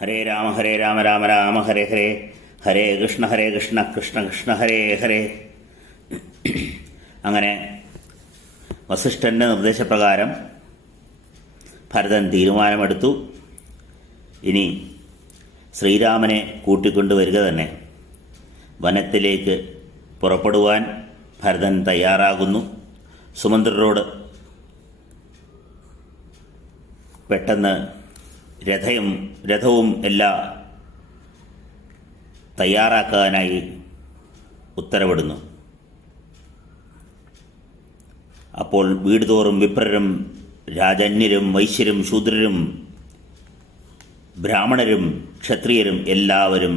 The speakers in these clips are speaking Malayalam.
ഹരേ രാമ രാമ രാമ ഹരേ ഹരേ, ഹരേ കൃഷ്ണ കൃഷ്ണ കൃഷ്ണ ഹരേ ഹരേ. അങ്ങനെ വസിഷ്ഠൻ്റെ നിർദ്ദേശപ്രകാരം ഭരതൻ തീരുമാനമെടുത്തു. ഇനി ശ്രീരാമനെ കൂട്ടിക്കൊണ്ടുവരിക തന്നെ. വനത്തിലേക്ക് പുറപ്പെടുവാൻ ഭരതൻ തയ്യാറാകുന്നു. സുമന്ത്രരോട് പെട്ടെന്ന് രഥവും എല്ലാം തയ്യാറാക്കാനായി ഉത്തരവിടുന്നു. അപ്പോൾ വീട് തോറും വിപ്രരും രാജന്യരും വൈശ്യരും ശൂദ്രരും ബ്രാഹ്മണരും ക്ഷത്രിയരും എല്ലാവരും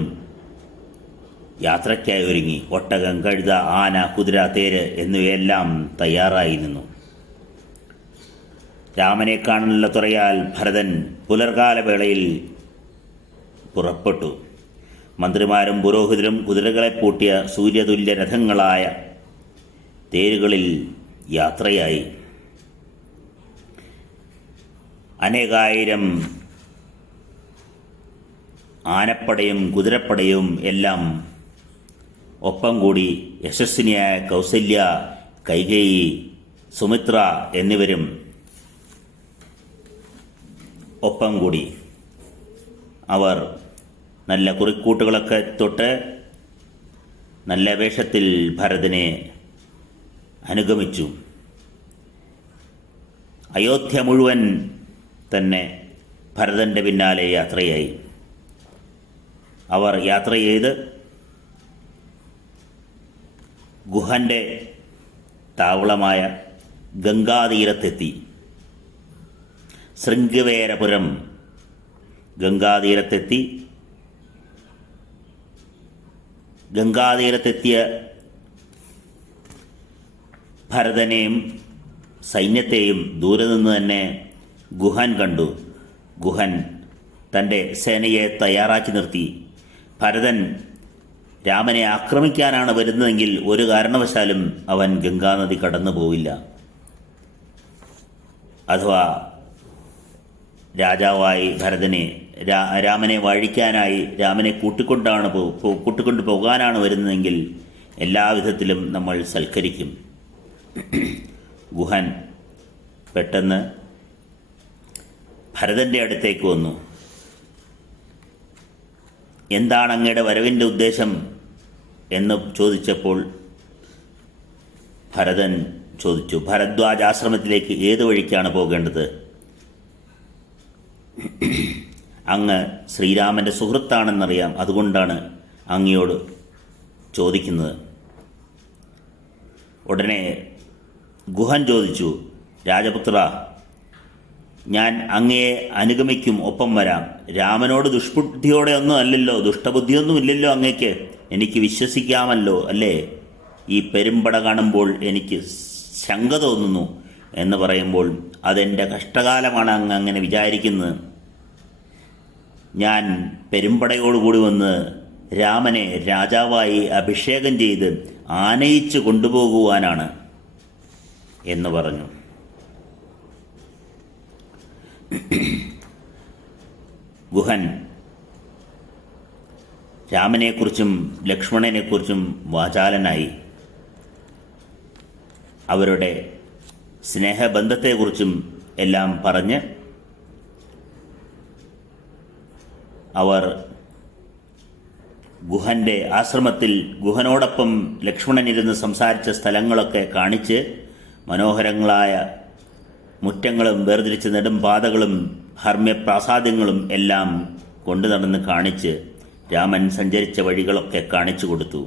യാത്രയ്ക്കായി ഒരുങ്ങി. ഒട്ടകം, കഴുത, ആന, കുതിര, തേര് എന്നിവയെല്ലാം തയ്യാറായി നിന്നു. രാമനെ കാണാനുള്ള തുറയാൽ ഭരതൻ പുലർകാലവേളയിൽ പുറപ്പെട്ടു. മന്ത്രിമാരും പുരോഹിതരും കുതിരകളെ പൂട്ടിയ സൂര്യതുല്യ രഥങ്ങളായ തേരുകളിൽ യാത്രയായി. അനേകായിരം ആനപ്പടയും കുതിരപ്പടയും എല്ലാം ഒപ്പം കൂടി. യശസ്വിനിയായ കൗസല്യ, കൈകേയി, സുമിത്ര എന്നിവരും ഒപ്പം കൂടി. അവർ നല്ല കുറിക്കൂട്ടുകളൊക്കെ തൊട്ട് നല്ല വേഷത്തിൽ ഭരതനെ അനുഗമിച്ചു. അയോധ്യ മുഴുവൻ തന്നെ ഭരതൻ്റെ പിന്നാലെ യാത്രയായി. അവർ യാത്ര ചെയ്ത് ഗുഹൻ്റെ താവളമായ ഗംഗാതീരത്തെത്തി. ശൃംഗവേരപുരം ഗംഗാതീരത്തെത്തിയ ഭരതനെയും സൈന്യത്തെയും ദൂരെ നിന്ന് തന്നെ ഗുഹൻ കണ്ടു. ഗുഹൻ തൻ്റെ സേനയെ തയ്യാറാക്കി നിർത്തി. ഭരതൻ രാമനെ ആക്രമിക്കാനാണ് വരുന്നതെങ്കിൽ ഒരു കാരണവശാലും അവൻ ഗംഗാനദി കടന്നു പോവില്ല. അഥവാ രാജാവായി ഭരതനെ രാമനെ വാഴിക്കാനായി രാമനെ കൂട്ടിക്കൊണ്ടു പോകാനാണ് വരുന്നതെങ്കിൽ എല്ലാവിധത്തിലും നമ്മൾ സൽക്കരിക്കും. ഗുഹൻ പെട്ടെന്ന് ഭരതൻ്റെ അടുത്തേക്ക് വന്നു. എന്താണ് അങ്ങയുടെ വരവിൻ്റെ ഉദ്ദേശം എന്ന് ചോദിച്ചപ്പോൾ ഭരതൻ ചോദിച്ചു, ഭരദ്വാജ ആശ്രമത്തിലേക്ക് ഏത് വഴിക്കാണ് പോകേണ്ടത്? അങ്ങ് ശ്രീരാമൻ്റെ സുഹൃത്താണെന്നറിയാം, അതുകൊണ്ടാണ് അങ്ങയോട് ചോദിക്കുന്നത്. ഉടനെ ഗുഹൻ ചോദിച്ചു, രാജപുത്ര, ഞാൻ അങ്ങയെ അനുഗമിക്കും, ഒപ്പം വരാം. രാമനോട് ദുഷ്ബുദ്ധിയോടെ ഒന്നും അല്ലല്ലോ, ദുഷ്ടബുദ്ധിയൊന്നും ഇല്ലല്ലോ അങ്ങയ്ക്ക്. എനിക്ക് വിശ്വസിക്കാമല്ലോ അല്ലേ? ഈ പെരുമ്പട കാണുമ്പോൾ എനിക്ക് ശങ്ക തോന്നുന്നു എന്ന് പറയുമ്പോൾ അതെൻ്റെ കഷ്ടകാലമാണ് അങ്ങ് അങ്ങനെ വിചാരിക്കുന്നത്. ഞാൻ പെരുമ്പടയോടുകൂടി വന്ന് രാമനെ രാജാവായി അഭിഷേകം ചെയ്ത് ആനയിച്ചു കൊണ്ടുപോകുവാനാണ് എന്ന് പറഞ്ഞു. ഗുഹൻ രാമനെക്കുറിച്ചും ലക്ഷ്മണനെക്കുറിച്ചും വാചാലനായി. അവരുടെ സ്നേഹബന്ധത്തെക്കുറിച്ചും എല്ലാം പറഞ്ഞ് അവർ ഗുഹൻ്റെ ആശ്രമത്തിൽ ഗുഹനോടൊപ്പം ലക്ഷ്മണനിരുന്ന് സംസാരിച്ച സ്ഥലങ്ങളൊക്കെ കാണിച്ച് മനോഹരങ്ങളായ മുറ്റങ്ങളും വേർതിരിച്ച നെടും പാതകളും ഹർമ്മ്യപ്രാസാദ്യങ്ങളും എല്ലാം കൊണ്ടു നടന്ന് കാണിച്ച് രാമൻ സഞ്ചരിച്ച വഴികളൊക്കെ കാണിച്ചു കൊടുത്തു.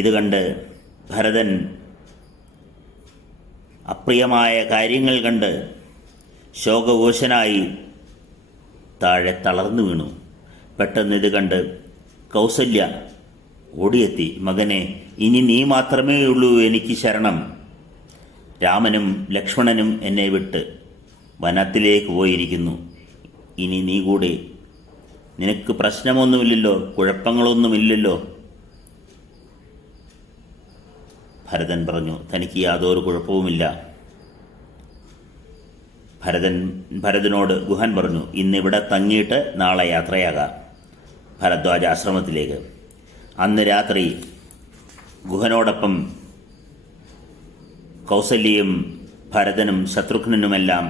ഇത് കണ്ട് ഭരതൻ അപ്രിയമായ കാര്യങ്ങൾ കണ്ട് ശോകഘോഷനായി താഴെ തളർന്നു വീണു. പെട്ടെന്ന് ഇത് കണ്ട് കൗസല്യ ഓടിയെത്തി. മകനെ, ഇനി നീ മാത്രമേ ഉള്ളൂ എനിക്ക് ശരണം. രാമനും ലക്ഷ്മണനും എന്നെ വിട്ട് വനത്തിലേക്ക് പോയിരിക്കുന്നു. ഇനി നീ കൂടെ. നിനക്ക് പ്രശ്നമൊന്നുമില്ലല്ലോ, കുഴപ്പങ്ങളൊന്നുമില്ലല്ലോ? ഭരതൻ പറഞ്ഞു, തനിക്ക് യാതൊരു കുഴപ്പവുമില്ല. ഭരതനോട് ഗുഹൻ പറഞ്ഞു, ഇന്നിവിടെ തങ്ങിയിട്ട് നാളെ യാത്രയാകാം ഭരദ്വാജ ആശ്രമത്തിലേക്ക്. അന്ന് രാത്രി ഗുഹനോടൊപ്പം കൗസല്യയും ഭരതനും ശത്രുഘ്നനുമെല്ലാം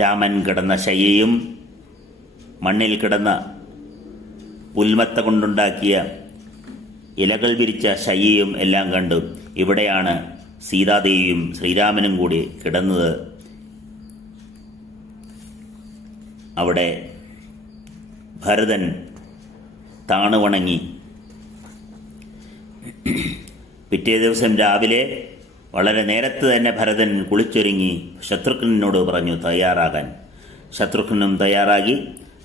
രാമൻ കിടന്ന ശയ്യയും മണ്ണിൽ കിടന്ന പുൽമത്ത കൊണ്ടുണ്ടാക്കിയ ഇലകൾ വിരിച്ച ശയ്യയും എല്ലാം കണ്ടു. ഇവിടെയാണ് സീതാദേവിയും ശ്രീരാമനും കൂടി കിടന്നത്. അവിടെ ഭരതൻ താണുവണങ്ങി. പിറ്റേ ദിവസം രാവിലെ വളരെ നേരത്തെ തന്നെ ഭരതൻ കുളിച്ചൊരുങ്ങി ശത്രുഘ്നനോട് പറഞ്ഞു തയ്യാറാകാൻ. ശത്രുഘ്നും തയ്യാറാകി.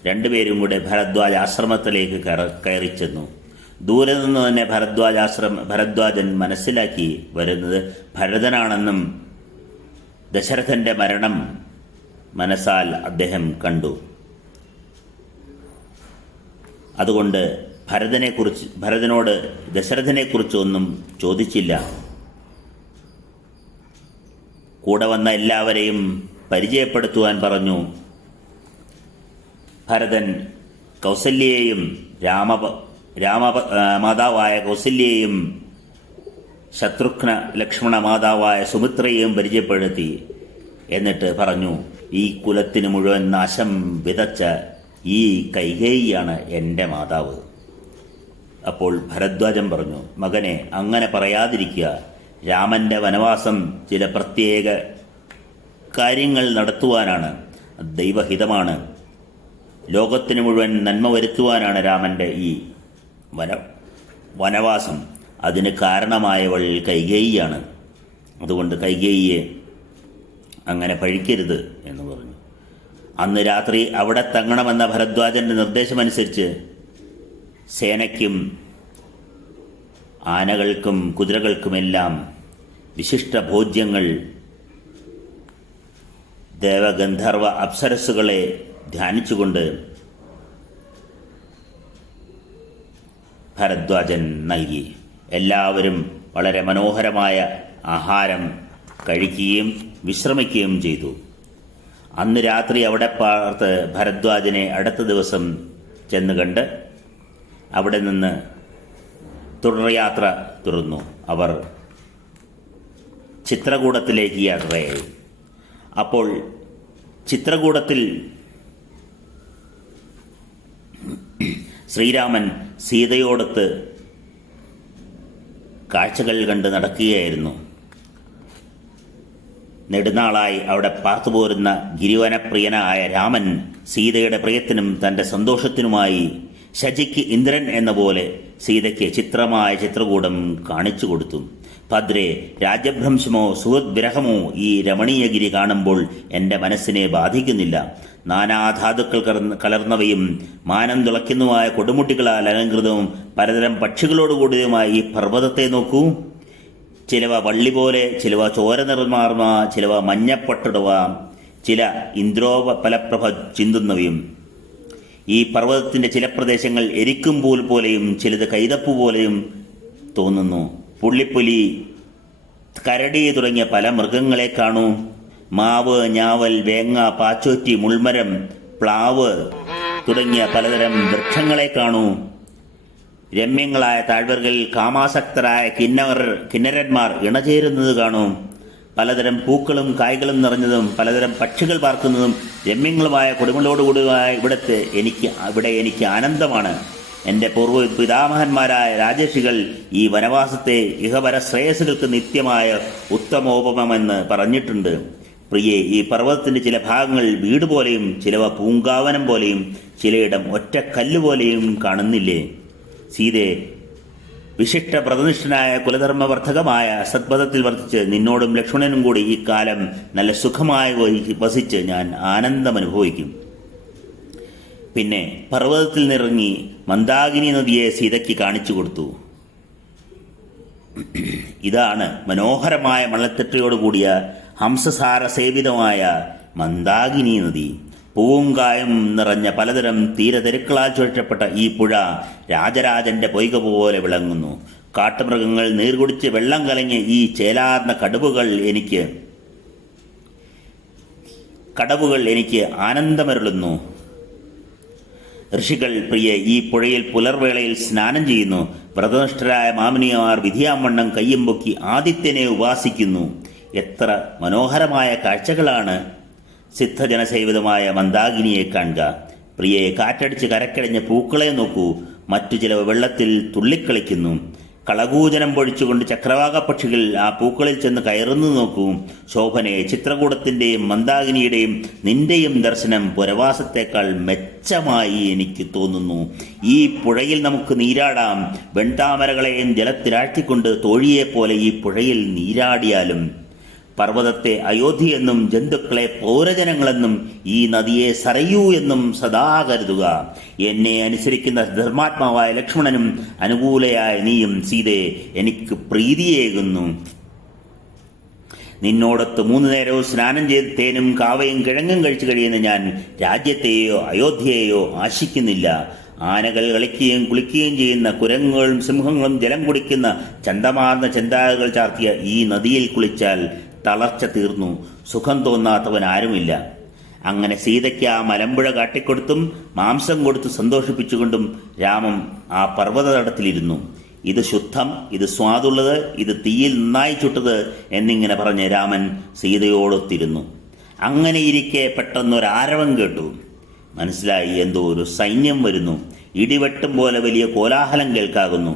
രണ്ടുപേരും കൂടെ ഭരദ്വാജ ആശ്രമത്തിലേക്ക് കയറി ചെന്നു. ദൂരെ നിന്ന് തന്നെ ഭരദ്വാജൻ മനസ്സിലാക്കി വരുന്നത് ഭരതനാണെന്നും ദശരഥന്റെ മരണം മനസ്സാൽ അദ്ദേഹം കണ്ടു. അതുകൊണ്ട് ഭരതനോട് ദശരഥനെക്കുറിച്ച് ഒന്നും ചോദിച്ചില്ല. കൂടെ വന്ന എല്ലാവരെയും പരിചയപ്പെടുത്തുവാൻ പറഞ്ഞു. ഭരതൻ കൗസല്യയെയും മാതാവായ കൗസല്യയെയും ശത്രുഘ്ന ലക്ഷ്മണ മാതാവായ സുമിത്രയെയും പരിചയപ്പെടുത്തി. എന്നിട്ട് പറഞ്ഞു, ഈ കുലത്തിന് മുഴുവൻ നാശം വിതച്ച ഈ കൈകേയിയാണ് എൻ്റെ മാതാവ്. അപ്പോൾ ഭരദ്വാജൻ പറഞ്ഞു, മകനെ, അങ്ങനെ പറയാതിരിക്കുക. രാമൻ്റെ വനവാസം ചില പ്രത്യേക കാര്യങ്ങൾ നടത്തുവാനാണ്. ദൈവഹിതമാണ്. ലോകത്തിന് മുഴുവൻ നന്മ വരുത്തുവാനാണ് രാമൻ്റെ ഈ വനവാസം. അതിന് കാരണമായവൾ കൈകേയിയാണ്. അതുകൊണ്ട് കൈകേയിയെ അങ്ങനെ പഴിക്കരുത് എന്ന് പറഞ്ഞു. അന്ന് രാത്രി അവിടെ തങ്ങണമെന്ന ഭരദ്വാജൻ്റെ നിർദ്ദേശമനുസരിച്ച് സേനയ്ക്കും ആനകൾക്കും കുതിരകൾക്കുമെല്ലാം വിശിഷ്ട ഭോജ്യങ്ങൾ ദേവഗന്ധർവ അപ്സരസ്സുകളെ ധ്യാനിച്ചുകൊണ്ട് ഭരദ്വാജൻ നൽകി. എല്ലാവരും വളരെ മനോഹരമായ ആഹാരം കഴിക്കുകയും വിശ്രമിക്കുകയും ചെയ്തു. അന്ന് രാത്രി അവിടെ പാർത്ത് ഭരദ്വാജനെ അടുത്ത ദിവസം ചെന്ന് കണ്ട് അവിടെ നിന്ന് തുടർയാത്ര തുടർന്നു. അവർ ചിത്രകൂടത്തിലേക്ക് യാത്രയായി. അപ്പോൾ ചിത്രകൂടത്തിൽ ശ്രീരാമൻ സീതയോടൊത്ത് കാഴ്ചകൾ കണ്ട് നടക്കുകയായിരുന്നു. നെടുനാളായി അവിടെ പാർത്തുപോരുന്ന ഗിരിവനപ്രിയനായ രാമൻ സീതയുടെ പ്രിയത്തിനും തൻ്റെ സന്തോഷത്തിനുമായി ശചിക്ക് ഇന്ദ്രൻ എന്ന പോലെ സീതയ്ക്ക് ചിത്രമായ ചിത്രകൂടം കാണിച്ചു കൊടുത്തു. ഭദ്രേ, രാജഭ്രംശമോ സുഹൃദ്വിരഹമോ ഈ രമണീയഗിരി കാണുമ്പോൾ എൻ്റെ മനസ്സിനെ ബാധിക്കുന്നില്ല. നാനാധാതുക്കൾ കലർന്നവയും മാനം തുളയ്ക്കുന്നതുമായ കൊടുമുട്ടികളാൽ അലങ്കൃതവും പലതരം പക്ഷികളോടുകൂടിയതുമായ ഈ പർവ്വതത്തെ നോക്കൂ. ചിലവ വള്ളി പോലെ, ചിലവ ചോര നിറമാർന്ന, ചിലവ മഞ്ഞപ്പട്ടിടുവ, ചില ഇന്ദ്രോപലപ്രഭ ചിന്തുന്നവയും. ഈ പർവ്വതത്തിൻ്റെ ചില പ്രദേശങ്ങൾ എരിക്കുംപൂൽ പോലെയും ചിലത് കൈതപ്പു പോലെയും തോന്നുന്നു. പുള്ളിപ്പുലി, കരടി തുടങ്ങിയ പല മൃഗങ്ങളെ കാണൂ. മാവ്, ഞാവൽ, വേങ്ങ, പാച്ചോറ്റി, മുൾമരം, പ്ലാവ് തുടങ്ങിയ പലതരം വൃക്ഷങ്ങളെ കാണൂ. രമ്യങ്ങളായ താഴ്വരകളിൽ കാമാസക്തരായ കിന്നരന്മാർ ഇണചേരുന്നത് കാണും. പലതരം പൂക്കളും കായ്കളും നിറഞ്ഞതും പലതരം പക്ഷികൾ പാർക്കുന്നതും രമ്യങ്ങളുമായ കൊടുമുകളോടുകൂടിയ ഇവിടെ എനിക്ക് ആനന്ദമാണ്. എൻ്റെ പിതാമഹന്മാരായ രാജർഷികൾ ഈ വനവാസത്തെ ഇഹപര ശ്രേയസ്സുകൾക്ക് നിത്യമായ ഉത്തമോപമെന്ന് പറഞ്ഞിട്ടുണ്ട്. പ്രിയേ, ഈ പർവ്വതത്തിൻ്റെ ചില ഭാഗങ്ങൾ വീട് പോലെയും ചിലവ പൂങ്കാവനം പോലെയും ചിലയിടം ഒറ്റ കല്ലുപോലെയും കാണുന്നില്ലേ? സീതേ, വിശിഷ്ട വ്രതനിഷ്ഠനായ കുലധർമ്മവർദ്ധകമായ സദ്പഥത്തിൽ വർദ്ധിച്ച് നിന്നോടും ലക്ഷ്മണനും കൂടി ഈ കാലം നല്ല സുഖമായി വസിച്ച് ഞാൻ ആനന്ദമനുഭവിക്കും. പിന്നെ പർവ്വതത്തിൽ നിറങ്ങി മന്ദാകിനി നദിയെ സീതയ്ക്ക് കാണിച്ചു കൊടുത്തു. ഇതാണ് മനോഹരമായ മണൽത്തിട്ടയോടുകൂടിയ ഹംസസാര സേവിതമായ മന്ദാകിനി നദി. പൂങ്കായം നിറഞ്ഞ പലതരം തീരതെരുക്കളാൽ ചുഴറ്റപ്പെട്ട ഈ പുഴ രാജരാജന്റെ പൊയ്ക പോലെ വിളങ്ങുന്നു. കാട്ടുമൃഗങ്ങൾ നീർകുടിച്ച് വെള്ളം കലങ്ങിയ ഈ ചേലാർന്ന കടുവകൾ എനിക്ക് കടവുകൾ എനിക്ക് ആനന്ദമരുളുന്നു. ഋഷികൾ പ്രിയ ഈ പുഴയിൽ പുലർവേളയിൽ സ്നാനം ചെയ്യുന്നു. വ്രതനിഷ്ഠരായ മാമുനിമാർ വിധിയാവണ്ണം കയ്യും പൊക്കി ആദിത്യനെ ഉപാസിക്കുന്നു. എത്ര മനോഹരമായ കാഴ്ചകളാണ്! സിദ്ധജനസേവിതമായ മന്ദാകിനിയെ കാണുക. പ്രിയെ, കാറ്റടിച്ച് കരക്കടിഞ്ഞ പൂക്കളെ നോക്കൂ. മറ്റു ചില വെള്ളത്തിൽ തുള്ളിക്കളിക്കുന്നു. കളകൂജനം പൊഴിച്ചുകൊണ്ട് ചക്രവാക പക്ഷികൾ ആ പൂക്കളിൽ ചെന്ന് കയറുന്നു നോക്കൂ. ശോഭനെ, ചിത്രകൂടത്തിൻ്റെയും മന്ദാകിനിയുടെയും നിന്റെയും ദർശനം പുരവാസത്തേക്കാൾ മെച്ചമായി എനിക്ക് തോന്നുന്നു. ഈ പുഴയിൽ നമുക്ക് നീരാടാം. വെൺതാമരകളെയും ജലത്തിലാഴ്ത്തിക്കൊണ്ട് തോഴിയെപ്പോലെ ഈ പുഴയിൽ നീരാടിയാലും. പർവ്വതത്തെ അയോധ്യയെന്നും ജന്തുക്കളെ പൗരജനങ്ങളെന്നും ഈ നദിയെ സരയൂ എന്നും സദാ കരുതുക. എന്നെ അനുസരിക്കുന്ന ധർമാത്മാവായ ലക്ഷ്മണനും അനുകൂലയായ നീയും സീതയെ എനിക്ക് പ്രീതിയേകുന്നു. നിന്നോടൊത്ത് 3 നേരവും സ്നാനം ചെയ്ത് തേനും കാവയും കിഴങ്ങും കഴിച്ചു കഴിയുന്ന ഞാൻ രാജ്യത്തെയോ അയോധ്യയെയോ ആശിക്കുന്നില്ല. ആനകൾ കളിക്കുകയും കുളിക്കുകയും ചെയ്യുന്ന കുരങ്ങുകളും സിംഹങ്ങളും ജലം കുടിക്കുന്ന ചന്തമാർന്ന ചെന്താകൾ ചാർത്തിയ ഈ നദിയിൽ കുളിച്ചാൽ തളർച്ച തീർന്നു സുഖം തോന്നാത്തവൻ ആരുമില്ല. അങ്ങനെ സീതയ്ക്ക് ആ മലമ്പുഴ കാട്ടിക്കൊടുത്തും മാംസം കൊടുത്ത് സന്തോഷിപ്പിച്ചുകൊണ്ടും രാമൻ ആ പർവ്വതതടത്തിലിരുന്നു. ഇത് ശുദ്ധം, ഇത് സ്വാദുള്ളത്, ഇത് തീയിൽ നന്നായി ചുട്ടത് എന്നിങ്ങനെ പറഞ്ഞ് രാമൻ സീതയോടൊത്തിരുന്നു. അങ്ങനെയിരിക്കെ പെട്ടെന്നൊരാരവം കേട്ടു. മനസ്സിലായി, എന്തോ ഒരു സൈന്യം വരുന്നു. ഇടിവെട്ടും പോലെ വലിയ കോലാഹലം കേൾക്കാകുന്നു.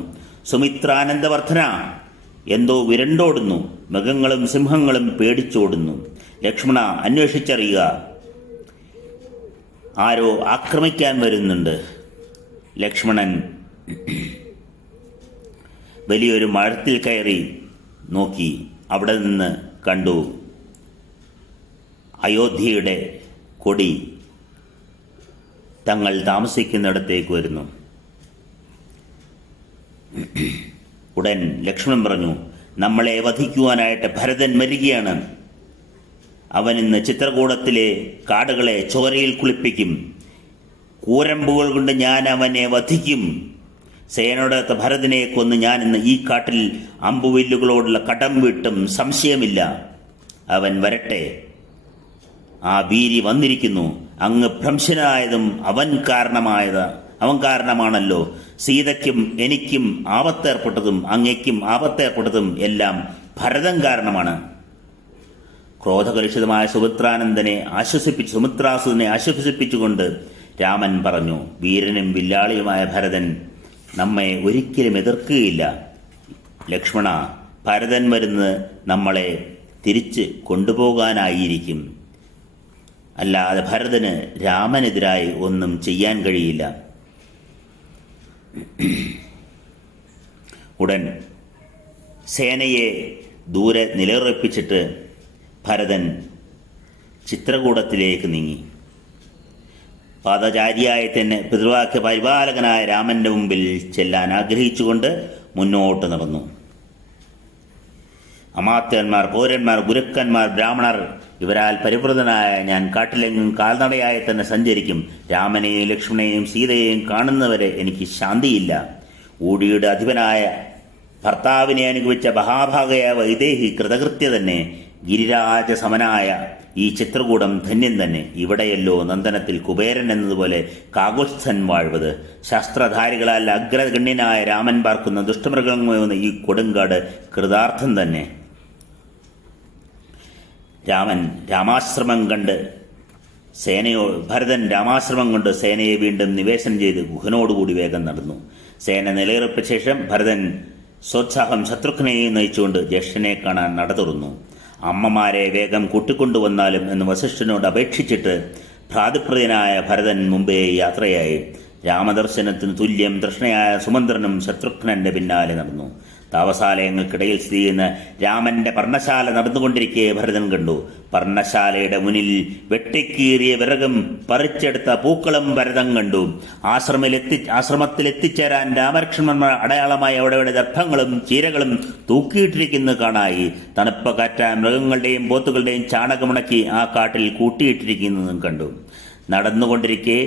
സുമിത്രാനന്ദവർദ്ധന, എന്തോ വിരണ്ടോടുന്നു. മൃഗങ്ങളും സിംഹങ്ങളും പേടിച്ചോടുന്നു. ലക്ഷ്മണ, അന്വേഷിച്ചറിയുക. ആരോ ആക്രമിക്കാൻ വരുന്നുണ്ട്. ലക്ഷ്മണൻ വലിയൊരു മഴത്തിൽ കയറി നോക്കി. അവിടെ നിന്ന് കണ്ടു അയോധ്യയുടെ കൊടി തങ്ങൾ താമസിക്കുന്നിടത്തേക്ക് വരുന്നു. ഉടൻ ലക്ഷ്മണൻ പറഞ്ഞു, നമ്മളെ വധിക്കുവാനായിട്ട് ഭരതൻ വരികയാണ്. അവൻ ഇന്ന് ചിത്രകൂടത്തിലെ കാടുകളെ ചോരയിൽ കുളിപ്പിക്കും. കൂരമ്പുകൾ കൊണ്ട് ഞാൻ അവനെ വധിക്കും. സേനയോടൊത്ത ഭരതനെ കൊന്ന് ഞാൻ ഇന്ന് ഈ കാട്ടിൽ അമ്പുവില്ലുകളോടുള്ള കടം വീട്ടും, സംശയമില്ല. അവൻ വരട്ടെ. ആ വീരി വന്നിരിക്കുന്നു. അങ്ങ് ഭ്രംശനായതും അവൻ കാരണമാണല്ലോ. സീതയ്ക്കും എനിക്കും ആപത്തേർപ്പെട്ടതും അങ്ങയ്ക്കും ആപത്തേർപ്പെട്ടതും എല്ലാം ഭരതൻ കാരണമാണ്. ക്രോധകലുഷിതമായ സുമിത്രാസുരനെ ആശ്വസിപ്പിച്ചുകൊണ്ട് രാമൻ പറഞ്ഞു, വീരനും വില്ലാളിയുമായ ഭരതൻ നമ്മെ ഒരിക്കലും എതിർക്കുകയില്ല. ലക്ഷ്മണ, ഭരതൻ വരുന്നത് നമ്മളെ തിരിച്ച് കൊണ്ടുപോകാനായിരിക്കും. അല്ലാതെ ഭരതന് രാമനെതിരായി ഒന്നും ചെയ്യാൻ കഴിയില്ല. ഉടൻ സേനയെ ദൂരെ നിലയുറപ്പിച്ചിട്ട് ഭരതൻ ചിത്രകൂടത്തിലേക്ക് നീങ്ങി. പാദചാരിയായി തന്നെ പിതൃവാക്യ പരിപാലകനായ രാമന്റെ മുമ്പിൽ ചെല്ലാൻ ആഗ്രഹിച്ചുകൊണ്ട് മുന്നോട്ട് നടന്നു. അമാത്യന്മാർ, പൗരന്മാർ, ഗുരുക്കന്മാർ, ബ്രാഹ്മണർ ഇവരാൽ പരിവൃതനായ ഞാൻ കാട്ടിലെങ്ങും കാൽനടയായി തന്നെ സഞ്ചരിക്കും. രാമനെയും ലക്ഷ്മണനെയും സീതയെയും കാണുന്നവരെ എനിക്ക് ശാന്തിയില്ല. ഊടിയുടെ അധിപനായ ഭർത്താവിനെ അനുഭവിച്ച മഹാഭാഗയായ വൈദേഹി കൃതകൃത്യ തന്നെ. ഗിരിരാജസമനായ ഈ ചിത്രകൂടം ധന്യം തന്നെ. ഇവിടെയല്ലോ നന്ദനത്തിൽ കുബേരൻ എന്നതുപോലെ കാകുത്സ്ഥൻ വാഴ്വത്. ശസ്ത്രധാരികളാൽ അഗ്രഗണ്യനായ രാമൻ പാർക്കുന്ന ദുഷ്ടമൃഗങ്ങളുന്ന ഈ കൊടുങ്കാട് കൃതാർത്ഥം തന്നെ. ഭരതൻ രാമാശ്രമം കൊണ്ട് സേനയെ വീണ്ടും നിവേശനം ചെയ്ത് ഗുഹനോടുകൂടി വേഗം നടന്നു. സേന നിലയുറപ്പിച്ച ശേഷം ഭരതൻ സ്വോത്സാഹം ശത്രുഘ്നെയും നയിച്ചുകൊണ്ട് ജ്യേഷ്ഠനെ കാണാൻ നട തുറന്നു. അമ്മമാരെ വേഗം കൂട്ടിക്കൊണ്ടുവന്നാലും എന്ന് വസിഷ്ഠനോട് അപേക്ഷിച്ചിട്ട് ഭ്രാതൃപ്രിയനായ ഭരതൻ മുമ്പേ യാത്രയായി. രാമദർശനത്തിന് തുല്യം തൃഷ്ണയായ സുമന്ത്രനും ശത്രുഘ്നന്റെ പിന്നാലെ നടന്നു. താവസാലയങ്ങൾക്കിടയിൽ സ്ഥിതി ചെയ്യുന്ന രാമന്റെ പർണശാല നടന്നുകൊണ്ടിരിക്കെ ഭരതൻ കണ്ടു. പർണശാലയുടെ മുന്നിൽ വെട്ടിക്കീറിയ വിറകും പറിച്ചെടുത്ത പൂക്കളും ഭരതൻ കണ്ടു. ആശ്രമത്തിലെത്തിച്ചേരാൻ രാമലക്ഷ്മണന്മാർ അടയാളമായി അവിടെ ദർഭങ്ങളും ചീരകളും തൂക്കിയിട്ടിരിക്കുന്നത് കാണായി. തണുപ്പ് കാറ്റാൻ മൃഗങ്ങളുടെയും പോത്തുകളുടെയും ചാണകമുണക്കി ആ കാട്ടിൽ കൂട്ടിയിട്ടിരിക്കുന്നതും കണ്ടു. നടന്നുകൊണ്ടിരിക്കെ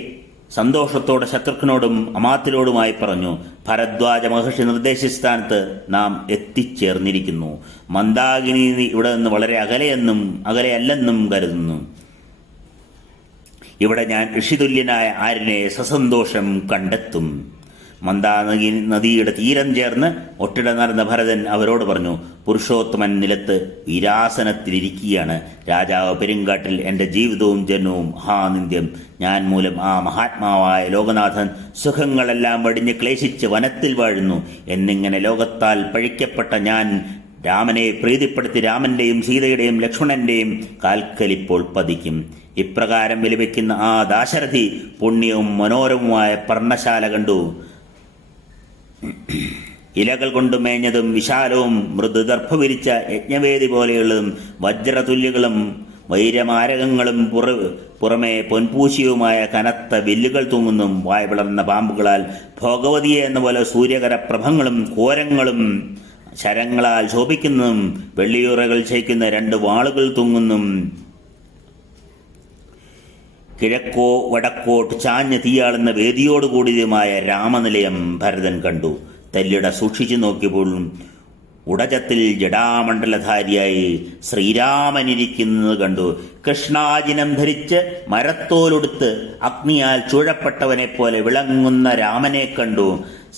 സന്തോഷത്തോടെ ശത്രുഘ്നോടും അമാത്യരോടുമായി പറഞ്ഞു, ഭരദ്വാജ മഹർഷി നിർദ്ദേശിച്ച സ്ഥാനത്ത് നാം എത്തിച്ചേർന്നിരിക്കുന്നു. മന്ദാകിനി ഇവിടെ നിന്ന് വളരെ അകലെയല്ലെന്നും കരുതുന്നു. ഇവിടെ ഞാൻ ഋഷിതുല്യനായ ആര്യനെ സസന്തോഷം കണ്ടെത്തും. നദിയുടെ തീരം ചേർന്ന് ഒട്ടിട നടന്ന ഭരതൻ അവരോട് പറഞ്ഞു, പുരുഷോത്തമൻ നിലത്ത് വീരാസനത്തിലിരിക്കുകയാണ്. രാജാവ് പെരുങ്കാട്ടിൽ എൻ്റെ ജീവിതവും ജന്മവും മഹാനിന്ദ്യം. ഞാൻ മൂലം ആ മഹാത്മാവായ ലോകനാഥൻ സുഖങ്ങളെല്ലാം വടിഞ്ഞ് ക്ലേശിച്ച് വനത്തിൽ വാഴുന്നു. എന്നിങ്ങനെ ലോകത്താൽ പഴിക്കപ്പെട്ട ഞാൻ രാമനെ പ്രീതിപ്പെടുത്തി രാമന്റെയും സീതയുടെയും ലക്ഷ്മണന്റെയും കാൽക്കലിപ്പോൾ പതിക്കും. ഇപ്രകാരം വിലപിക്കുന്ന ആ ദാശരഥി പുണ്യവും മനോരമവുമായ പർണശാല കണ്ടു. ഇലകൾ കൊണ്ട് മേഞ്ഞതും വിശാലവും മൃദുദർഭ വിരിച്ച യജ്ഞവേദി പോലെയുള്ളതും വജ്രതുല്യകളും വൈരമാരകങ്ങളും പുറമെ പൊൻപൂശിയുമായ കനത്ത വില്ലുകൾ തൂങ്ങുന്നും വായ പിളർന്ന പാമ്പുകളാൽ ഭോഗവതിയെ എന്ന പോലെ സൂര്യകര പ്രഭങ്ങളും ഘോരങ്ങളും ശരങ്ങളാൽ ശോഭിക്കുന്നതും വെള്ളിയുറകൾ ചെയ്യിക്കുന്ന 2 വാളുകൾ തൂങ്ങുന്നും കിഴക്കോ വടക്കോട്ട് ചാഞ്ഞ് തീയാളുന്ന വേദിയോടുകൂടിയതുമായ രാമനിലയം ഭരതൻ കണ്ടു. തെല്ലിട സൂക്ഷിച്ചു നോക്കിയപ്പോഴും ഉടജത്തിൽ ജടാമണ്ഡലധാരിയായി ശ്രീരാമനിരിക്കുന്നത് കണ്ടു. കൃഷ്ണാജിനം ധരിച്ച് മരത്തോലൊടുത്ത് അഗ്നിയാൽ ചൂഴപ്പെട്ടവനെ പോലെ വിളങ്ങുന്ന രാമനെ കണ്ടു.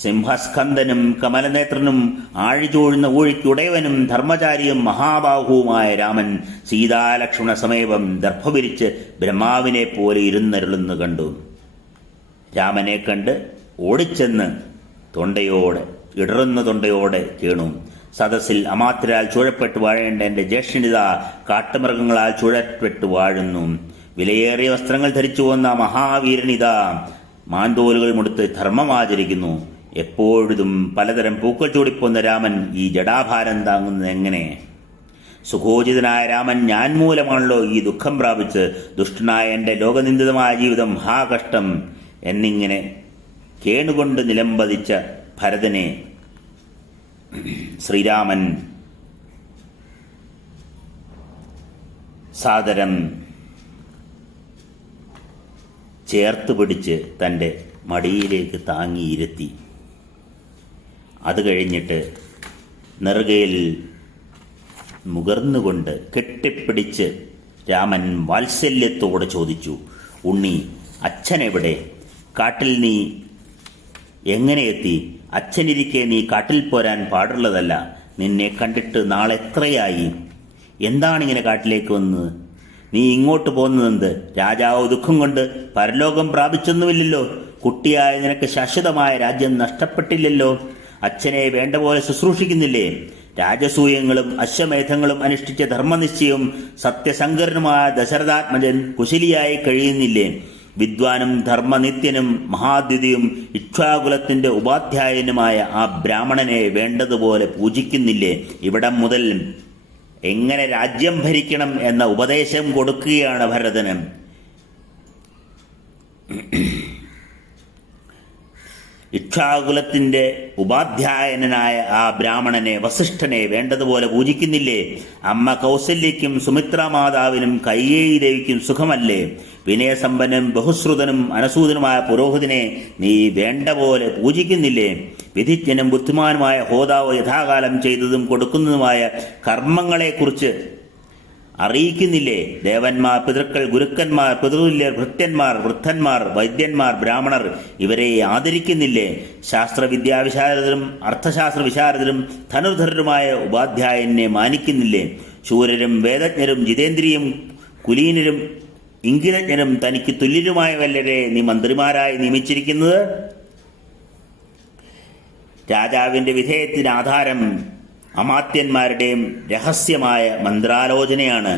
സിംഹസ്കന്ധനും കമലനേത്രനും ആഴിചൂഴുന്ന ഊഴിക്കുടയവനും ധർമ്മചാരിയും മഹാബാഹുവുമായ രാമൻ സീതാലക്ഷ്മണ സമീപം ദർഭവിരിച്ച് ബ്രഹ്മാവിനെ പോലെ ഇരുന്നരുളുന്നു കണ്ടു. രാമനെ കണ്ട് ഓടിച്ചെന്ന് ഇടറുന്ന തൊണ്ടയോടെ കേണു. സദസ്സിൽ അമാത്യരാൽ ചുഴപ്പെട്ട് വാഴേണ്ട എൻ്റെ ജ്യേഷ്ഠനിത കാട്ടുമൃഗങ്ങളാൽ ചുഴപ്പെട്ട് വാഴുന്നു. വിലയേറിയ വസ്ത്രങ്ങൾ ധരിച്ചു വന്ന മഹാവീരനിത മാന്തോലുകൾ മുടുത്ത് ധർമ്മമാചരിക്കുന്നു. എപ്പോഴും പലതരം പൂക്കൾ ചൂടിപ്പോന്ന രാമൻ ഈ ജടാഭാരം താങ്ങുന്നത് എങ്ങനെ? സുഖോചിതനായ രാമൻ ഞാൻ മൂലമാണല്ലോ ഈ ദുഃഖം പ്രാപിച്ച് ദുഷ്ടനായ എൻ്റെ ലോകനിന്ദിതമായ ജീവിതം ഹാ കഷ്ടം എന്നിങ്ങനെ കേണുകൊണ്ട് നിലംപതിച്ച ഭരതനെ ശ്രീരാമൻ സാദരം ചേർത്ത് പിടിച്ച് തൻ്റെ മടിയിലേക്ക് താങ്ങിയിരുത്തി. അത് കഴിഞ്ഞിട്ട് നെറുകയിൽ മുകർന്നുകൊണ്ട് കെട്ടിപ്പിടിച്ച് രാമൻ വാത്സല്യത്തോടെ ചോദിച്ചു, ഉണ്ണി, അച്ഛനെവിടെ? കാട്ടിൽ നീ എങ്ങനെ എത്തി? അച്ഛനിരിക്കെ നീ കാട്ടിൽ പോരാൻ പാടുള്ളതല്ല. നിന്നെ കണ്ടിട്ട് നാളെത്രയായി? എന്താണിങ്ങനെ കാട്ടിലേക്ക് വന്നത്? നീ ഇങ്ങോട്ട് പോകുന്നതെന്ത്? രാജാവ് ദുഃഖം കൊണ്ട് പരലോകം പ്രാപിച്ചൊന്നുമില്ലല്ലോ. കുട്ടിയായ നിനക്ക് ശാശ്വതമായ രാജ്യം നഷ്ടപ്പെട്ടില്ലല്ലോ. അച്ഛനെ വേണ്ട പോലെ ശുശ്രൂഷിക്കുന്നില്ലേ? രാജസൂയങ്ങളും അശ്വമേധങ്ങളും അനുഷ്ഠിച്ച ധർമ്മനിശ്ചയവും സത്യശങ്കരനുമായ ദശരഥാത്മജൻ കുശലിയായി കഴിയുന്നില്ലേ? വിദ്വാനും ധർമ്മനിത്യനും മഹാദ്വിതിയും ഇക്ഷ്വാകുലത്തിന്റെ ഉപാധ്യായനുമായ ആ ബ്രാഹ്മണനെ വേണ്ടതുപോലെ പൂജിക്കുന്നില്ലേ? ഇവിടം മുതൽ എങ്ങനെ രാജ്യം ഭരിക്കണം എന്ന ഉപദേശം കൊടുക്കുകയാണ് ഭരതന്. ഇക്ഷ്വാകുലത്തിന്റെ ഉപാധ്യായനായ ആ ബ്രാഹ്മണനെ വസിഷ്ഠനെ വേണ്ടതുപോലെ പൂജിക്കുന്നില്ലേ? അമ്മ കൗസല്യയ്ക്കും സുമിത്രാമാതാവിനും കൈകേയി ദേവിക്കും സുഖമല്ലേ? വിനയസമ്പന്നനും ബഹുശ്രുതനും അനസൂതനുമായ പുരോഹിതനെ നീ വേണ്ട പോലെ പൂജിക്കുന്നില്ലേ? വിധിജ്ഞനും ബുദ്ധിമാനുമായ ഹോതാവ് യഥാകാലം ചെയ്തതും കൊടുക്കുന്നതുമായ കർമ്മങ്ങളെക്കുറിച്ച് അറിയിക്കുന്നില്ലേ? ദേവന്മാർ, പിതൃക്കൾ, ഗുരുക്കന്മാർ, പിതൃതുല്യർ, ഭൃത്യന്മാർ, വൃദ്ധന്മാർ, വൈദ്യന്മാർ, ബ്രാഹ്മണർ ഇവരെ ആദരിക്കുന്നില്ലേ? ശാസ്ത്രവിദ്യാവിശാരദരും അർത്ഥശാസ്ത്ര വിശാരദരും ധനുർധരരുമായ ഉപാധ്യായനെ മാനിക്കുന്നില്ലേ? ശൂരരും വേദജ്ഞരും ജിതേന്ദ്രിയും കുലീനരും ഇംഗിതജ്ഞരും തനിക്ക് തുല്യരുമായ വല്ലരെ നീ മന്ത്രിമാരായി നിയമിച്ചിരിക്കുന്നത്? രാജാവിന്റെ വിധേയത്തിന് ആധാരം അമാത്യന്മാരുടെയും രഹസ്യമായ മന്ത്രാലോചനയാണ്.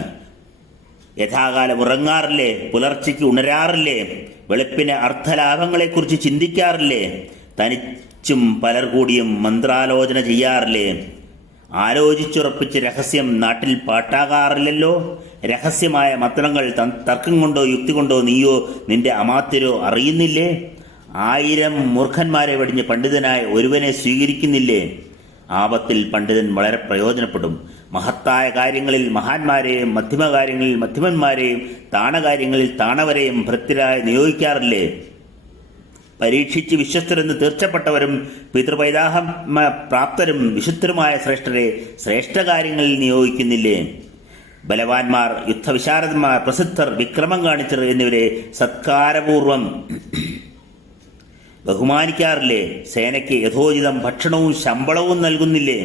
യഥാകാലം ഉറങ്ങാറില്ലേ? പുലർച്ചയ്ക്ക് ഉണരാറില്ലേ? വെളുപ്പിന് അർത്ഥലാഭങ്ങളെക്കുറിച്ച് ചിന്തിക്കാറില്ലേ? തനിച്ചും പലർ കൂടിയും മന്ത്രാലോചന ചെയ്യാറില്ലേ? ആലോചിച്ചുറപ്പിച്ച് രഹസ്യം നാട്ടിൽ പാട്ടാകാറില്ലല്ലോ. രഹസ്യമായ മന്ത്രങ്ങൾ തർക്കം കൊണ്ടോ യുക്തി കൊണ്ടോ നീയോ നിന്റെ അമാത്യരോ അറിയുന്നില്ലേ? 1000 മൂർഖന്മാരെ വെടിഞ്ഞ് പണ്ഡിതനായ ഒരുവനെ സ്വീകരിക്കുന്നില്ലേ? ആപത്തിൽ പണ്ഡിതൻ വളരെ പ്രയോജനപ്പെടും. മഹത്തായ കാര്യങ്ങളിൽ മഹാന്മാരെയും മധ്യമകാര്യങ്ങളിൽ മധ്യമന്മാരെയും താണകാര്യങ്ങളിൽ താണവരെയും ഭൃത്യരായി നിയോഗിക്കാറില്ലേ? പരീക്ഷിച്ച് വിശ്വസ്തരെന്ന് തീർച്ചപ്പെട്ടവരും പിതൃവൈദാഹ പ്രാപ്തരും വിശുദ്ധരുമായ ശ്രേഷ്ഠരെ ശ്രേഷ്ഠകാര്യങ്ങളിൽ നിയോഗിക്കുന്നില്ലേ? ബലവാന്മാർ, യുദ്ധവിശാരദന്മാർ, പ്രസിദ്ധർ, വിക്രമം കാണിച്ചർ എന്നിവരെ സത്കാരപൂർവം ബഹുമാനിക്കാറില്ലേ? സേനയ്ക്ക് യഥോചിതം ഭക്ഷണവും ശമ്പളവും നൽകുന്നില്ലേ?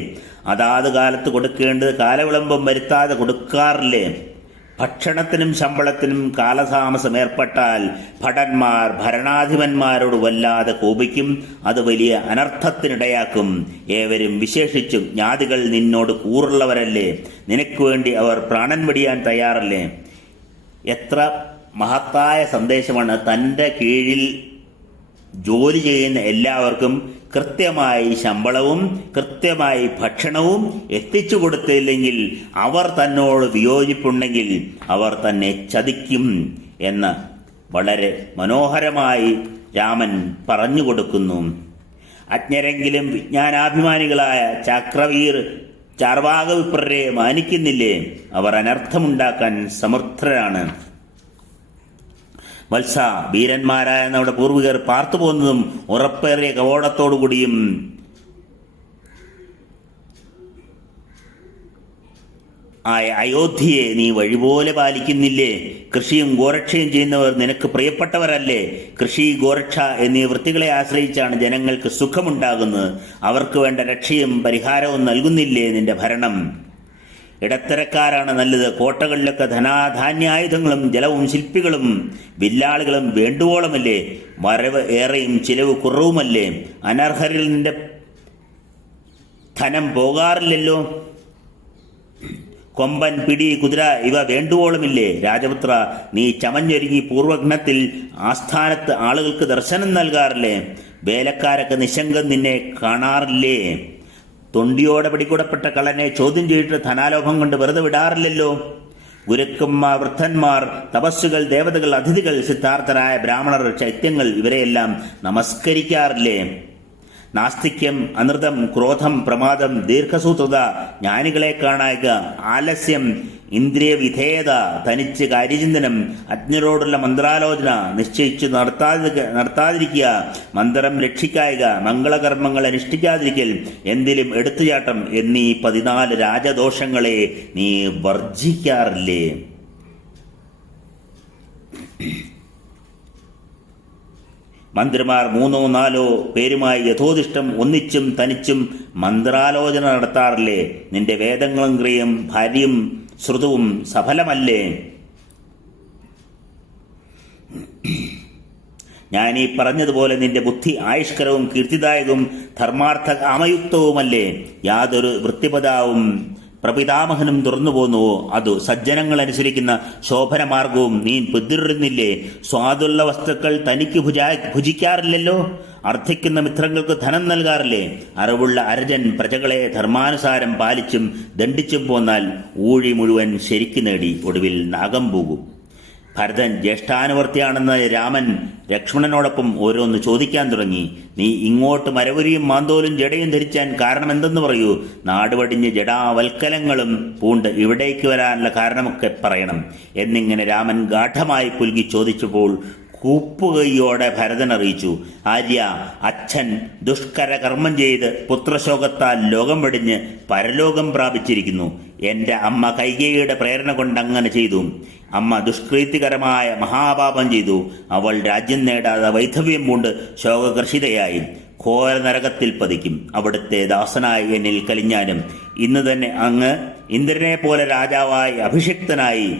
അതാത് കാലത്ത് കൊടുക്കേണ്ടത് കാലവിളംബം വരുത്താതെ കൊടുക്കാറില്ലേ? ഭക്ഷണത്തിനും ശമ്പളത്തിനും കാലതാമസം ഏർപ്പെട്ടാൽ ഭടന്മാർ ഭരണാധിപന്മാരോട് വല്ലാതെ കോപിക്കും. അത് വലിയ അനർത്ഥത്തിനിടയാക്കും. ഏവരും, വിശേഷിച്ചും ജ്ഞാതികൾ നിന്നോട് കൂറുള്ളവരല്ലേ? നിനക്ക് വേണ്ടി അവർ പ്രാണൻ വെടിയാൻ തയ്യാറല്ലേ? എത്ര മഹത്തായ സന്ദേശമാണ്! തൻ്റെ കീഴിൽ ജോലി ചെയ്യുന്ന എല്ലാവർക്കും കൃത്യമായി ശമ്പളവും കൃത്യമായി ഭക്ഷണവും എത്തിച്ചു കൊടുത്തില്ലെങ്കിൽ അവർ തന്നോട് വിയോജിപ്പുണ്ടെങ്കിൽ അവർ തന്നെ ചതിക്കും എന്ന് വളരെ മനോഹരമായി രാമൻ പറഞ്ഞു കൊടുക്കുന്നു. അജ്ഞരെങ്കിലും വിജ്ഞാനാഭിമാനികളായ ചക്രവീർ ചാർവാകവിപ്രരെ മാനിക്കുന്നില്ലേ? അവർ അനർത്ഥമുണ്ടാക്കാൻ സമർത്ഥരാണ്. വത്സ, വീരന്മാരായ നമ്മുടെ പൂർവികർ പാർത്തു പോകുന്നതും ഉറപ്പേറിയ കവോടത്തോടുകൂടിയും അയോധ്യയെ നീ വഴിപോലെ പാലിക്കുന്നില്ലേ? കൃഷിയും ഗോരക്ഷയും ചെയ്യുന്നവർ നിനക്ക് പ്രിയപ്പെട്ടവരല്ലേ? കൃഷി, ഗോരക്ഷ എന്നീ വൃത്തികളെ ആശ്രയിച്ചാണ് ജനങ്ങൾക്ക് സുഖമുണ്ടാകുന്നത്. അവർക്ക് വേണ്ട രക്ഷയും പരിഹാരവും നൽകുന്നില്ലേ നിന്റെ ഭരണം? ഇടത്തരക്കാരാണ് നല്ലത്. കോട്ടകളിലൊക്കെ ധനാധാന്യായുധങ്ങളും ജലവും ശില്പികളും വില്ലാളികളും വേണ്ടുവോളമല്ലേ? വരവ് ഏറെയും ചിലവ് കുറവുമല്ലേ? അനർഹരിൽ നിന്റെ ധനം പോകാറില്ലല്ലോ. കൊമ്പൻ, പിടി, കുതിര ഇവ വേണ്ടുവോളമില്ലേ? രാജപുത്ര, നീ ചമഞ്ഞൊരുങ്ങി പൂർവഘ്നത്തിൽ ആസ്ഥാനത്ത് ആളുകൾക്ക് ദർശനം നൽകാറില്ലേ? വേലക്കാരൊക്കെ നിശങ്കം നിന്നെ കാണാറില്ലേ? തൊണ്ടിയോടെ പിടികൂടപ്പെട്ട കള്ളനെ ചോദ്യം ചെയ്തിട്ട് ധനാലോഭം കൊണ്ട് വെറുതെ വിടാറില്ലല്ലോ. ഗുരുക്കന്മാർ, വൃദ്ധന്മാർ, തപസ്സുകൾ, ദേവതകൾ, അതിഥികൾ, സിദ്ധാർത്ഥരായ ബ്രാഹ്മണർ, ചൈത്യങ്ങൾ ഇവരെയെല്ലാം നമസ്കരിക്കാറില്ലേ? നാസ്തിക്യം, അനൃതം, ക്രോധം, പ്രമാദം, ദീർഘസൂത്രത, ജ്ഞാനികളെ കാണായിക, ആലസ്യം, ഇന്ദ്രിയ വിധേയത, തനിച്ച് കാര്യചിന്തനം, അജ്ഞരോടുള്ള മന്ത്രാലോചന നിശ്ചയിച്ചു നടത്താതിരിക്കുക, മന്ത്രം രക്ഷിക്കായിക, മംഗളകർമ്മങ്ങൾ അനുഷ്ഠിക്കാതിരിക്കൽ, എന്തിലും എടുത്തുചാട്ടം എന്നീ 14 രാജദോഷങ്ങളെ നീ വർജിക്കാറില്ലേ? മന്ത്രിമാർ 3-4 പേരുമായി യഥോദിഷ്ടം ഒന്നിച്ചും തനിച്ചും മന്ത്രാലോചന നടത്താറില്ലേ? നിന്റെ വേദങ്ങളും ക്രിയയും ഭാര്യയും ശ്രുതവും സഫലമല്ലേ? ഞാനീ പറഞ്ഞതുപോലെ നിന്റെ ബുദ്ധി ആയുഷ്കരവും കീർത്തിദായകവും ധർമാർത്ഥ കാമയുക്തവുമല്ലേ? യാതൊരു വൃത്തിപദാവും പ്രപിതാമഹനും തുറന്നു പോന്നുവോ? അതു സജ്ജനങ്ങൾ അനുസരിക്കുന്ന ശോഭനമാർഗവും നീ പിന്തുടരുന്നില്ലേ? സ്വാദുള്ള വസ്തുക്കൾ തനിക്ക് ഭുജിക്കാറില്ലല്ലോ. അർത്ഥിക്കുന്ന മിത്രങ്ങൾക്ക് ധനം നൽകാറില്ലേ? അറിവുള്ള അരജൻ പ്രജകളെ ധർമാനുസാരം പാലിച്ചും ദണ്ഡിച്ചും പോന്നാൽ ഊഴി മുഴുവൻ ശരിക്കു നേടി ഒടുവിൽ നാഗം പോകും. ഭരതൻ ജ്യേഷ്ഠാനുവർത്തിയാണെന്ന് രാമൻ ലക്ഷ്മണനോടൊപ്പം ഓരോന്ന് ചോദിക്കാൻ തുടങ്ങി. നീ ഇങ്ങോട്ട് മരവുരിയും മാന്തോലും ജടയും ധരിച്ചാൻ കാരണമെന്തെന്ന് പറയൂ. നാടുവടിഞ്ഞ് ജടാവൽക്കലങ്ങളും പൂണ്ട് ഇവിടേക്ക് വരാനുള്ള കാരണമൊക്കെ പറയണം എന്നിങ്ങനെ രാമൻ ഗാഠമായി പുൽകി ചോദിച്ചപ്പോൾ കൂപ്പുകൈയോടെ ഭരതൻ അറിയിച്ചു. ആര്യ, അച്ഛൻ ദുഷ്കര കർമ്മം ചെയ്ത് പുത്രശോകത്താൽ ലോകം വെടിഞ്ഞ് പരലോകം പ്രാപിച്ചിരിക്കുന്നു. എൻ്റെ അമ്മ കൈകേയിയുടെ പ്രേരണ കൊണ്ട് അങ്ങനെ ചെയ്തു. അമ്മ ദുഷ്കൃത്യകരമായ മഹാപാപം ചെയ്തു. അവൾ രാജ്യം നേടാതെ വൈധവ്യം പൂണ്ട് ശോകകർഷിതയായി ഘോര നരകത്തിൽ പതിക്കും. അവിടുത്തെ ദാസനായി എന്നിൽ കലിഞ്ഞാലും ഇന്ന് തന്നെ അങ്ങ് ഇന്ദ്രനെ പോലെ രാജാവായി അഭിഷിക്തനായി.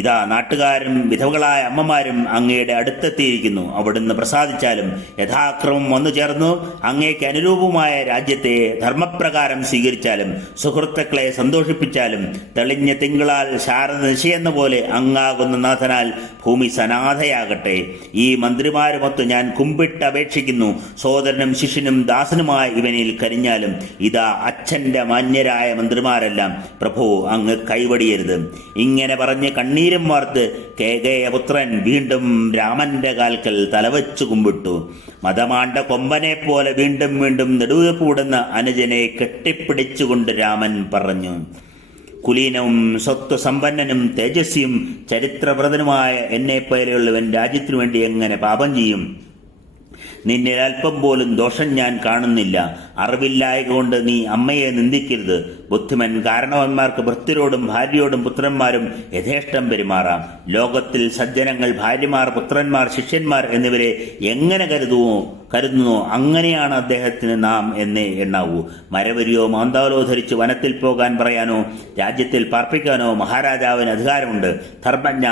ഇതാ നാട്ടുകാരും വിധവകളായ അമ്മമാരും അങ്ങയുടെ അടുത്തെത്തിയിരിക്കുന്നു. അവിടുന്ന് പ്രസാദിച്ചാലും യഥാക്രമം വന്നു ചേർന്നു അങ്ങേക്ക് അനുരൂപമായ രാജ്യത്തെ ധർമ്മപ്രകാരം സ്വീകരിച്ചാലും സുഹൃത്തുക്കളെ സന്തോഷിപ്പിച്ചാലും തെളിഞ്ഞ തിങ്കളാൽ ശാരദ നിശയെന്ന പോലെ അങ്ങാകുന്ന നാഥനാൽ ഭൂമി സനാഥയാകട്ടെ. ഈ മന്ത്രിമാരുമൊത്ത് ഞാൻ കുമ്പിട്ട് അപേക്ഷിക്കുന്നു. സോദരനും ശിഷ്യനും ദാസനുമായ ഇവനിൽ കരിഞ്ഞാലും ഇതാ അച്ഛൻ്റെ മാന്യരായ മന്ത്രിമാരെല്ലാം പ്രഭു അങ്ങ് കൈവടിയരുത്. ഇങ്ങനെ പറഞ്ഞ് കണ്ണീരും വാർത്ത് കേകയപുത്രൻ വീണ്ടും രാമന്റെ കാൽക്കൽ തലവച്ചു കുമ്പിട്ടു. മതമാണ്ട കൊമ്പനെ പോലെ വീണ്ടും വീണ്ടും നെടുവീർപ്പൂടുന്ന അനുജനെ കെട്ടിപ്പിടിച്ചുകൊണ്ട് രാമൻ പറഞ്ഞു. കുലീനവും സ്വത്വ സമ്പന്നനും തേജസ്വിയും ചരിത്രവ്രതനുമായ എന്നെപ്പോലെയുള്ളവൻ രാജ്യത്തിനു വേണ്ടി എങ്ങനെ പാപം ചെയ്യും? നിന്നിൽ അല്പം പോലും ദോഷം ഞാൻ കാണുന്നില്ല. അറിവില്ലായ കൊണ്ട് നീ അമ്മയെ നിന്ദിക്കരുത്. ബുദ്ധിമൻ കാരണവന്മാർക്ക് ഭൃത്യരോടും ഭാര്യയോടും പുത്രന്മാരും യഥേഷ്ടം പെരുമാറാം. ലോകത്തിൽ സജ്ജനങ്ങൾ ഭാര്യമാർ, പുത്രന്മാർ, ശിഷ്യന്മാർ എന്നിവരെ എങ്ങനെ കരുതുന്നോ അങ്ങനെയാണ് അദ്ദേഹത്തിന് നാം എന്നേ എണ്ണാവൂ. മരവരിയോ മാന്താവലോ ധരിച്ച് വനത്തിൽ പോകാൻ പറയാനോ രാജ്യത്തിൽ പാർപ്പിക്കാനോ മഹാരാജാവിന് അധികാരമുണ്ട്. ധർമ്മജ്ഞ,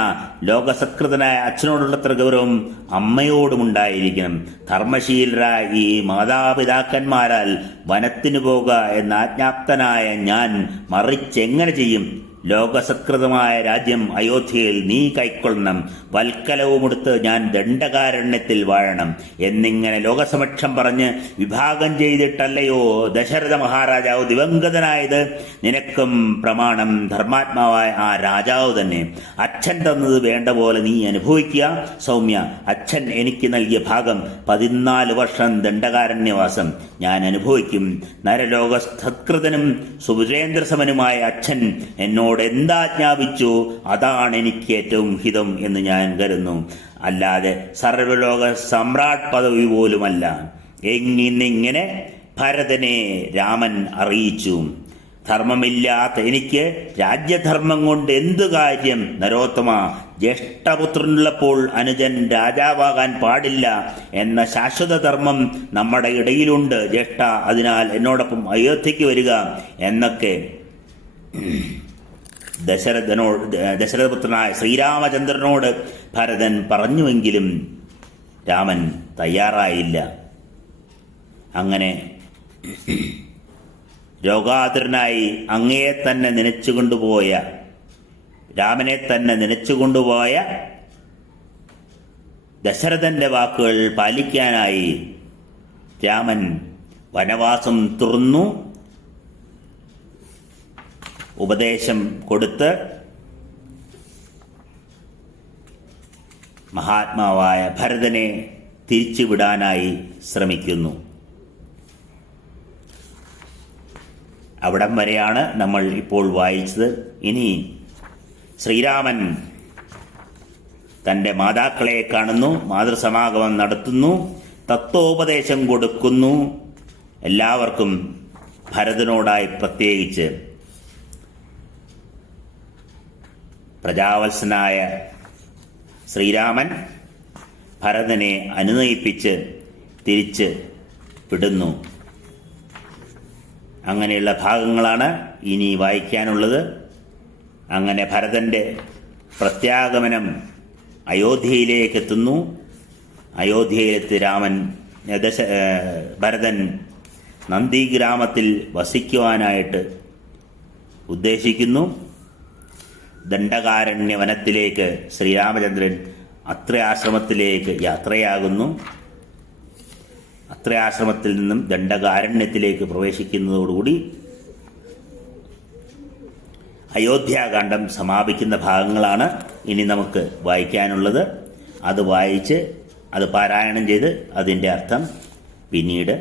ലോകസത്കൃതനായ അച്ഛനോടുള്ളത്ര ഗൗരവം അമ്മയോടുമുണ്ടായിരിക്കണം. ധർമ്മശീലരായ ഈ മാതാപിതാക്കന്മാരാൽ വനത്തിനു പോക എന്ന ആജ്ഞാപ്തനായ ഞാൻ മറിച്ചെങ്ങനെ ചെയ്യും? ലോകസത്കൃതമായ രാജ്യം അയോധ്യയിൽ നീ കൈക്കൊള്ളണം. വൽക്കലവുമെടുത്ത് ഞാൻ ദണ്ഡകാരണ്യത്തിൽ വാഴണം എന്നിങ്ങനെ ലോകസമക്ഷം പറഞ്ഞ് വിഭാഗം ചെയ്തിട്ടല്ലയോ ദശരഥ മഹാരാജാവ് ദിവംഗതനായത്? നിനക്കും പ്രമാണം ധർമാത്മാവായ ആ രാജാവ് തന്നെ. അച്ഛൻ തന്നത് വേണ്ട പോലെ നീ അനുഭവിക്കുക സൗമ്യ. അച്ഛൻ എനിക്ക് നൽകിയ ഭാഗം 14 വർഷം ദണ്ഡകാരണ്യവാസം ഞാൻ അനുഭവിക്കും. നരലോക സത്കൃതനും സുരേന്ദ്രസമനുമായ അച്ഛൻ എന്നോട് എന്താജ്ഞാപിച്ചു അതാണ് എനിക്ക് ഏറ്റവും ഹിതം എന്ന് ഞാൻ കരുതുന്നു. അല്ലാതെ സർവലോക സമ്രാട്ട് പദവി പോലുമല്ല. എന്നിങ്ങനെ ഭരതനെ രാമൻ അറിയിച്ചു. ധർമ്മമില്ലാത്ത എനിക്ക് രാജ്യധർമ്മം കൊണ്ട് എന്തു കാര്യം? നരോത്തമ, ജ്യേഷ്ഠപുത്രനുള്ളപ്പോൾ അനുജൻ രാജാവാകാൻ പാടില്ല എന്ന ശാശ്വത ധർമ്മം നമ്മുടെ ഇടയിലുണ്ട് ജ്യേഷ്ഠ. അതിനാൽ എന്നോടൊപ്പം അയോധ്യയ്ക്ക് വരിക എന്നൊക്കെ ദശരഥപുത്രനായ ശ്രീരാമചന്ദ്രനോട് ഭരതൻ പറഞ്ഞുവെങ്കിലും രാമൻ തയ്യാറായില്ല. അങ്ങനെ രോഗാതുരനായി അങ്ങയെ തന്നെ രാമനെ തന്നെ നനച്ചുകൊണ്ടുപോയ ദശരഥന്റെ വാക്കുകൾ പാലിക്കാനായി രാമൻ വനവാസം തുറന്നു. ഉപദേശം കൊടുത്ത് മഹാത്മാവായ ഭരതനെ തിരിച്ചുവിടാനായി ശ്രമിക്കുന്നു. അവിടം വരെയാണ് നമ്മൾ ഇപ്പോൾ വായിച്ചത്. ഇനി ശ്രീരാമൻ തൻ്റെ മാതാക്കളെ കാണുന്നു, മാതൃസമാഗമം നടത്തുന്നു, തത്വോപദേശം കൊടുക്കുന്നു. എല്ലാവർക്കും ഭരതനോടായി പ്രത്യേകിച്ച് പ്രജാവത്സനായ ശ്രീരാമൻ ഭരതനെ അനുനയിപ്പിച്ച് തിരിച്ച് വിടുന്നു. അങ്ങനെയുള്ള ഭാഗങ്ങളാണ് ഇനി വായിക്കാനുള്ളത്. അങ്ങനെ ഭരതൻ്റെ പ്രത്യാഗമനം അയോധ്യയിലേക്ക് എത്തുന്നു. അയോധ്യയിലെത്തി ഭരതൻ നന്ദിഗ്രാമത്തിൽ വസിക്കുവാനായിട്ട് ഉദ്ദേശിക്കുന്നു. ദണ്ഡകാരണ്യ വനത്തിലേക്ക് ശ്രീരാമചന്ദ്രൻ അത്രയാശ്രമത്തിലേക്ക് യാത്രയാകുന്നു. അത്രയാശ്രമത്തിൽ നിന്നും ദണ്ഡകാരണ്യത്തിലേക്ക് പ്രവേശിക്കുന്നതോടുകൂടി അയോധ്യാകാന്ഡം സമാപിക്കുന്ന ഭാഗങ്ങളാണ് ഇനി നമുക്ക് വായിക്കാനുള്ളത്. അത് വായിച്ച് അത് പാരായണം ചെയ്ത് അതിൻ്റെ അർത്ഥം പിന്നീട്